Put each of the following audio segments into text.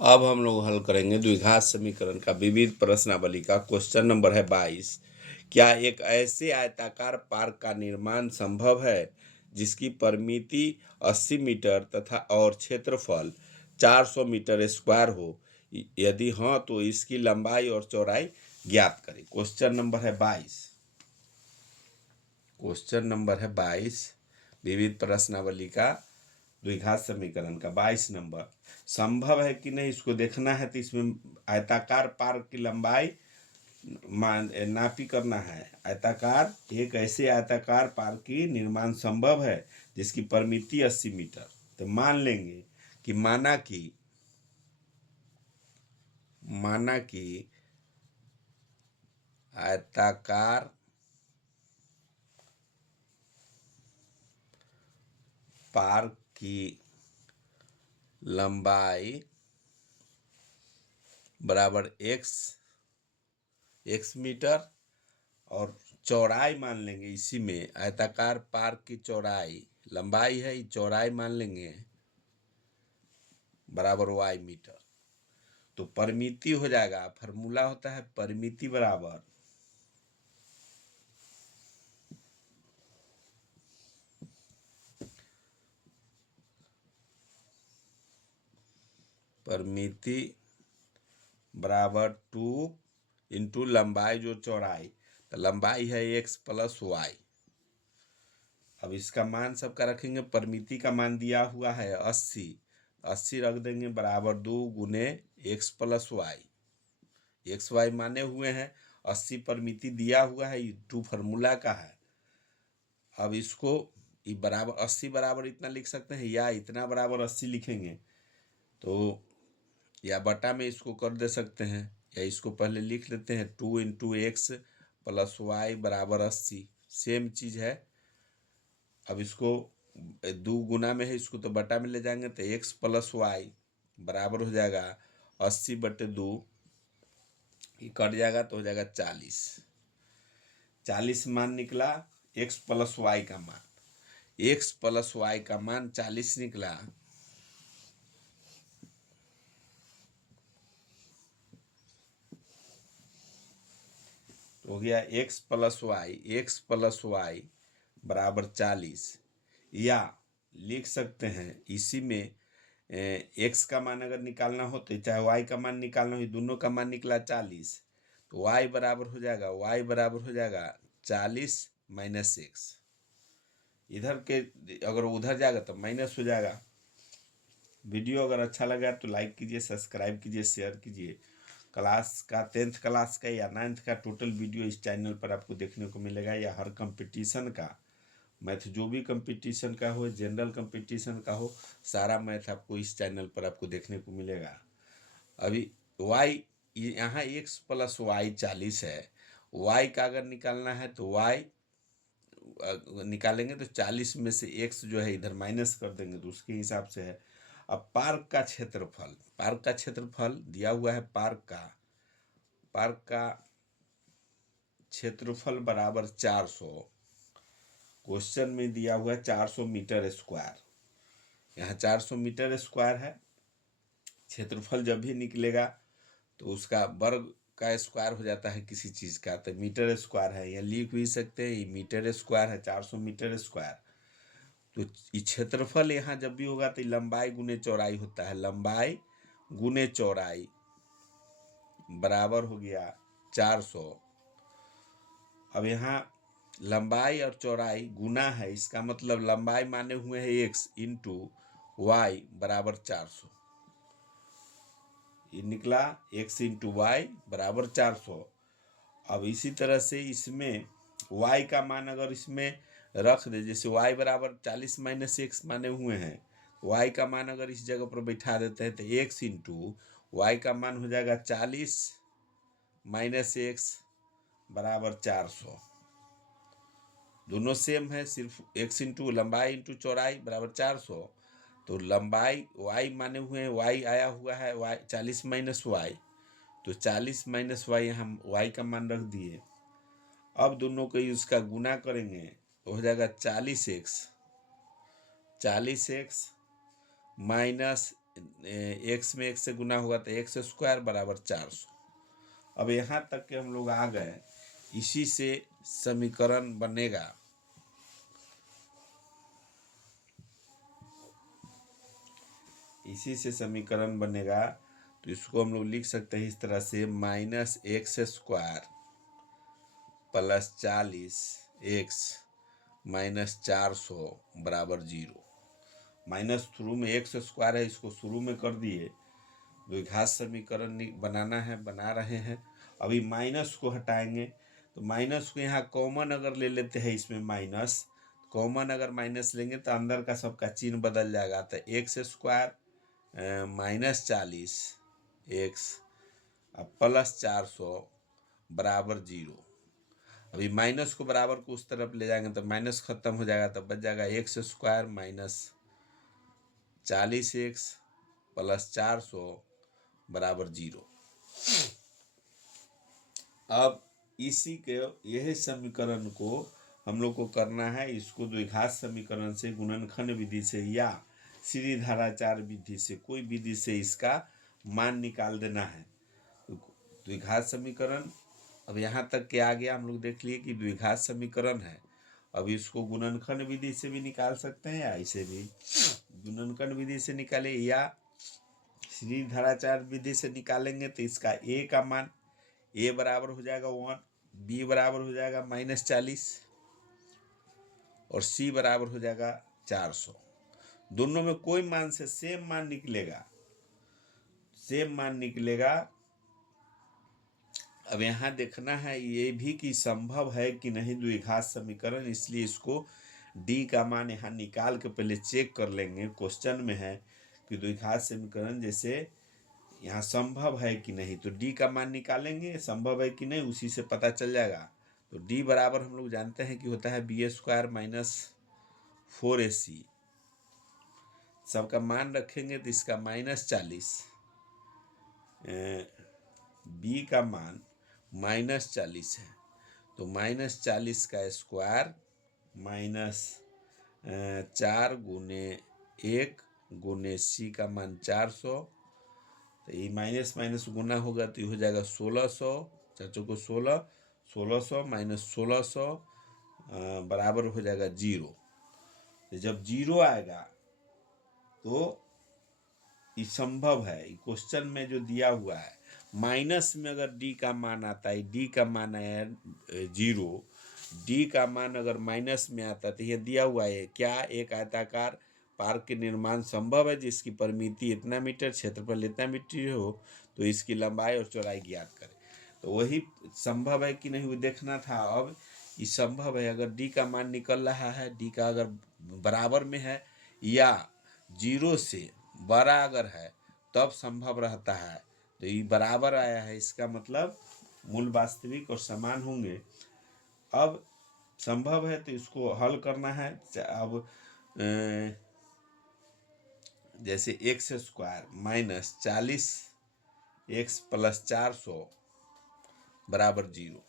अब हम लोग हल करेंगे द्विघात समीकरण का विविध प्रश्नावली का क्वेश्चन नंबर है 22। क्या एक ऐसे आयताकार पार्क का निर्माण संभव है जिसकी परिमिति 80 मीटर तथा और क्षेत्रफल 400 मीटर स्क्वायर हो? यदि हाँ तो इसकी लंबाई और चौड़ाई ज्ञात करें। क्वेश्चन नंबर है 22 विविध प्रश्नावली का द्विघात समीकरण का 22 नंबर। संभव है कि नहीं इसको देखना है, तो इसमें आयताकार पार्क की लंबाई नापी करना है। एक ऐसे आयताकार पार्क की निर्माण संभव है जिसकी परिमिति 80 मीटर। तो मान लेंगे कि माना कि आयताकार पार्क की लंबाई बराबर x मीटर और चौड़ाई मान लेंगे, इसी में आयताकार पार्क की चौड़ाई, लंबाई है चौड़ाई मान लेंगे बराबर y मीटर। तो परिमिति हो जाएगा, फॉर्मूला होता है परिमिति बराबर बराबर 2 इंटू लंबाई जो चौड़ाई, तो लंबाई है x प्लस वाई। अब इसका मान सबका रखेंगे, परिमिति का मान दिया हुआ है 80 रख देंगे बराबर 2 गुने x plus Y. X Y माने हुए हैं, 80 परिमिति दिया हुआ है, 2 फार्मूला का है। अब इसको बराबर 80 बराबर इतना लिख सकते हैं या इतना बराबर 80 लिखेंगे, तो या बटा में इसको कर दे सकते हैं, या इसको पहले लिख लेते हैं 2 इंटू एक्स प्लस वाई बराबर 80, सेम चीज है। अब इसको 2 गुना में है, इसको तो बटा में ले जाएंगे तो एक्स प्लस वाई बराबर हो जाएगा 80/2, कट जाएगा तो हो जाएगा 40 मान निकला। एक्स प्लस वाई का मान 40 निकला। हो गया एक्स प्लस वाई बराबर 40, या लिख सकते हैं इसी में एक्स का मान अगर निकालना हो तो चाहे वाई का मान निकालना हो, दोनों का मान निकला 40, तो वाई बराबर हो जाएगा 40 माइनस एक्स। इधर के अगर उधर जाएगा तो माइनस हो जाएगा। वीडियो अगर अच्छा लगा तो लाइक कीजिए, सब्सक्राइब कीजिए, शेयर कीजिए। क्लास का 10th क्लास का या 9th का टोटल वीडियो इस चैनल पर आपको देखने को मिलेगा, या हर कंपटीशन का मैथ, जो भी कंपटीशन का हो, जनरल कंपटीशन का हो, सारा मैथ आपको इस चैनल पर आपको देखने को मिलेगा। अभी वाई यहाँ एक्स प्लस वाई 40 है, वाई का अगर निकालना है तो वाई निकालेंगे तो 40 में से एक्स जो है इधर माइनस कर देंगे, तो उसके हिसाब से है। अब पार्क का क्षेत्रफल दिया हुआ है, पार्क का क्षेत्रफल बराबर 400, क्वेश्चन में दिया हुआ है 400 मीटर स्क्वायर। यहाँ 400 मीटर स्क्वायर है। क्षेत्रफल जब भी निकलेगा तो उसका वर्ग का स्क्वायर हो जाता है किसी चीज का, तो मीटर स्क्वायर है, यहाँ लिख भी सकते हैं, ये मीटर स्क्वायर है, 400 मीटर स्क्वायर। तो क्षेत्रफल यहाँ जब भी होगा तो लंबाई गुने चौड़ाई होता है, लंबाई गुने चौड़ाई बराबर हो गया 400। अब यहाँ लंबाई और चौड़ाई गुना है, इसका मतलब लंबाई माने हुए हैं x इंटू वाई बराबर 400, ये निकला x इंटू वाई बराबर 400। अब इसी तरह से इसमें y का मान अगर इसमें रख दे, जैसे y बराबर 40 माइनस एक्स माने हुए हैं, y का मान अगर इस जगह पर बैठा देते हैं तो x इंटू वाई का मान हो जाएगा 40 माइनस एक्स बराबर 400। दोनों सेम है, सिर्फ x इंटू लंबाई इंटू चौड़ाई बराबर 400। तो लंबाई y माने हुए हैं, y आया हुआ है y 40 माइनस वाई, तो 40 माइनस वाई हम y का मान रख दिए। अब दोनों को उसका गुना करेंगे तो हो जाएगा 40x माइनस एक्स में एक से गुना होगा तो एक्स स्क्वायर बराबर 400। अब यहाँ तक के हम लोग आ गए, इसी से समीकरण बनेगा तो इसको हम लोग लिख सकते हैं इस तरह से, minus x square plus 40 x minus 400 बराबर 0। माइनस शुरू में एक्स स्क्वायर है, इसको शुरू में कर दिए, द्विघात समीकरण बनाना है, बना रहे हैं। अभी माइनस को हटाएंगे तो माइनस को यहाँ कॉमन अगर ले लेते हैं, इसमें माइनस कॉमन अगर माइनस लेंगे तो अंदर का सबका चिन्ह बदल जाएगा। तो x square minus 40 x plus 400 बराबर 0। अभी माइनस को बराबर को उस तरफ ले जाएंगे तो माइनस खत्म हो जाएगा, तब बच जाएगा x square minus 40 x plus 400 बराबर 0। अब इसी के यही समीकरण को हम लोग को करना है, इसको द्विघात समीकरण से, गुणनखंड विधि से या सीरीधाराचार विधि से, कोई विधि से इसका मान निकाल देना है। तो द्विघात समीकरण अब यहाँ तक के आ गया, हम लोग देख लिए कि द्विघात समीकरण है। अब इसको गुणनखंड विधि से भी निकाल सकते हैं या ऐसे भी गुणनखंड विधि से निकाले या सीरीधाराचार विधि से निकालेंगे तो इसका ए का मान ए बराबर हो जाएगा 1, बी बराबर हो जाएगा -40 और सी बराबर हो जाएगा 400। दोनों में कोई मान से सेम मान निकलेगा। अब यहाँ देखना है ये भी कि संभव है कि नहीं द्विघात समीकरण, इसलिए इसको डी का मान यहाँ निकाल के पहले चेक कर लेंगे। क्वेश्चन में है कि द्विघात समीकरण जैसे यहाँ संभव है कि नहीं, तो डी का मान निकालेंगे, संभव है कि नहीं उसी से पता चल जाएगा। तो डी बराबर हम लोग जानते हैं कि होता है बी स्क्वायर माइनस 4ac। सबका मान रखेंगे तो इसका -40, बी का मान -40 है तो -40 का स्क्वायर -4 गुने 1 गुने सी का मान 400। तो ये माइनस माइनस गुना होगा तो ये हो जाएगा 1600, 4 को 1600 माइनस 1600 बराबर हो जाएगा 0। तो जब 0 आएगा तो ये संभव है। क्वेश्चन में जो दिया हुआ है माइनस में अगर डी का मान आता है, डी का मान है 0, डी का मान अगर माइनस में आता है तो यह दिया हुआ है क्या, एक आयताकार पार्क के निर्माण संभव है जिसकी परिमिति इतना मीटर, क्षेत्रफल इतना मीटर हो, तो इसकी लंबाई और चौड़ाई ज्ञात करें। तो वही संभव है कि नहीं वो देखना था। अब ये संभव है, अगर डी का मान निकल रहा है, डी का अगर बराबर में है या 0 से बड़ा अगर है तब संभव रहता है। तो ये बराबर आया है, इसका मतलब मूल वास्तविक और समान होंगे। अब संभव है तो इसको हल करना है। अब जैसे x square minus 40 x plus 400 बराबर 0।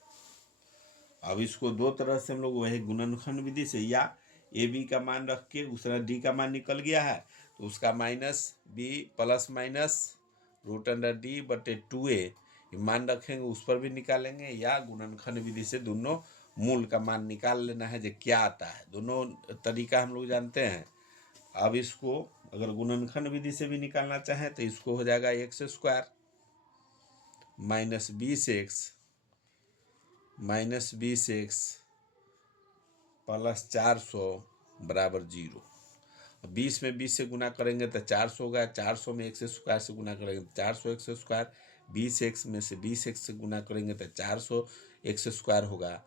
अब इसको दो तरह से हम लोग वही गुणनखंड विधि से या ए बी का मान रख के, दूसरा डी का मान निकल गया है तो उसका minus B plus minus √d/2a मान रखेंगे, उस पर भी निकालेंगे, या गुणनखंड विधि से दोनों मूल का मान निकाल लेना है जो क्या आता है। दोनों तरीका हम लोग जानते हैं। अब इसको अगर गुणनखंड विधि से भी निकालना चाहें तो इसको हो जाएगा एक्स स्क्वायर -20x प्लस 400 बराबर 0। 20 में 20 से गुना करेंगे तो 400 होगा, 400 में एक्स स्क्वायर से गुना करेंगे तो 400 एक्स स्क्वायर, 20x में से 20x से गुना करेंगे तो 400 एक्स स्क्वायर होगा।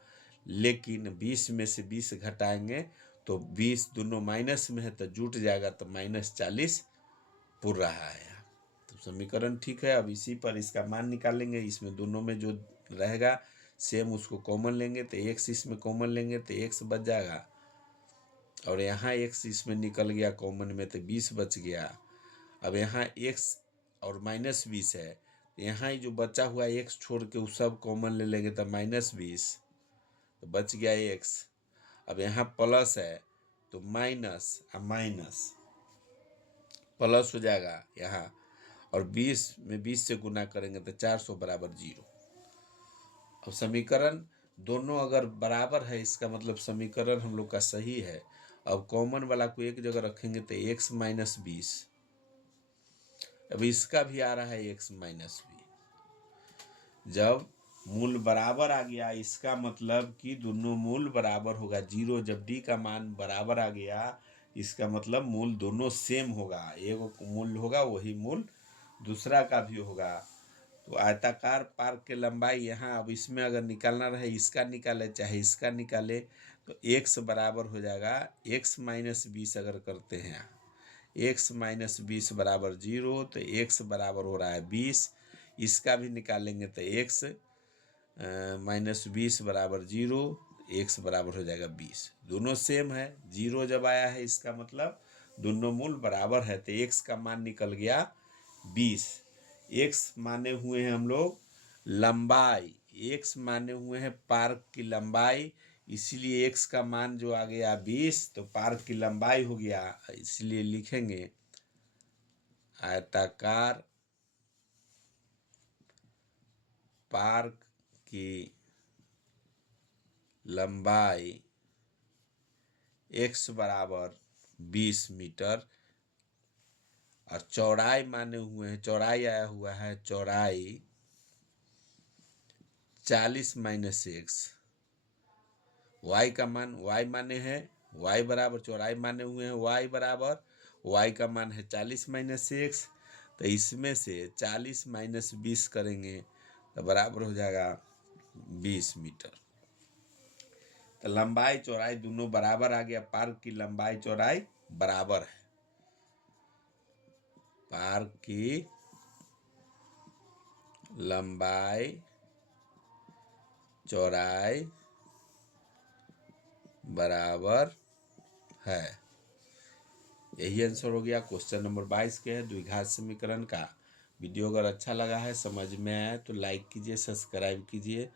लेकिन 20 में से 20 घटाएंगे तो 20 दोनों माइनस में है तो जुट जाएगा, तो -40 पुर रहा है। तो समीकरण ठीक है। अब इसी पर इसका मान निकालेंगे, इसमें दोनों में जो रहेगा सेम उसको कॉमन लेंगे तो एक्स इसमें कॉमन लेंगे तो एक्स बच जाएगा, और यहाँ एक्स इसमें निकल गया कॉमन में तो 20 बच गया। अब यहाँ एक्स और -20 है तो यहाँ ही जो बचा हुआ एक्स छोड़ के वो सब कॉमन ले लेंगे तो -20 तो बच गया एक्स। अब यहाँ प्लस है तो माइनस प्लस हो जाएगा यहाँ, और 20 में 20 से गुना करेंगे तो 400 बराबर 0। अब समीकरण दोनों अगर बराबर है इसका मतलब समीकरण हम लोग का सही है। अब कॉमन वाला को एक जगह रखेंगे तो x माइनस 20, अब इसका भी आ रहा है x माइनस 20। जब मूल बराबर आ गया इसका मतलब कि दोनों मूल बराबर होगा 0। जब d का मान बराबर आ गया इसका मतलब मूल दोनों सेम होगा, एक मूल होगा वही मूल दूसरा का भी होगा। तो आयताकार पार्क की लंबाई यहाँ, अब इसमें अगर निकालना रहे इसका निकाले चाहे इसका निकाले तो x बराबर हो जाएगा x माइनस 20। अगर करते हैं x माइनस 20 बराबर 0 तो x बराबर हो रहा है 20। इसका भी निकालेंगे तो x माइनस 20 बराबर 0, x बराबर हो जाएगा 20। दोनों सेम है, 0 जब आया है इसका मतलब दोनों मूल बराबर है, तो x का मान निकल गया 20। x माने हुए हैं हम लोग लंबाई, x माने हुए हैं पार्क की लंबाई, इसलिए x का मान जो आ गया 20 तो पार्क की लंबाई हो गया। इसलिए लिखेंगे आयताकार पार्क की लंबाई x बराबर 20 मीटर, और चौड़ाई माने हुए हैं, चौड़ाई आया हुआ है चौड़ाई 40 माइनस x, y का मान y माने हैं y बराबर चौड़ाई माने हुए हैं y बराबर y का मान है 40 माइनस x, तो इसमें से 40 माइनस 20 करेंगे तो बराबर हो जाएगा 20 मीटर। तो लंबाई चौड़ाई दोनों बराबर आ गया, पार्क की लंबाई चौड़ाई बराबर है, पार्क की लंबाई चौड़ाई बराबर है। यही आंसर हो गया क्वेश्चन नंबर 22 के है द्विघात समीकरण का। वीडियो अगर अच्छा लगा है, समझ में आया तो लाइक कीजिए, सब्सक्राइब कीजिए।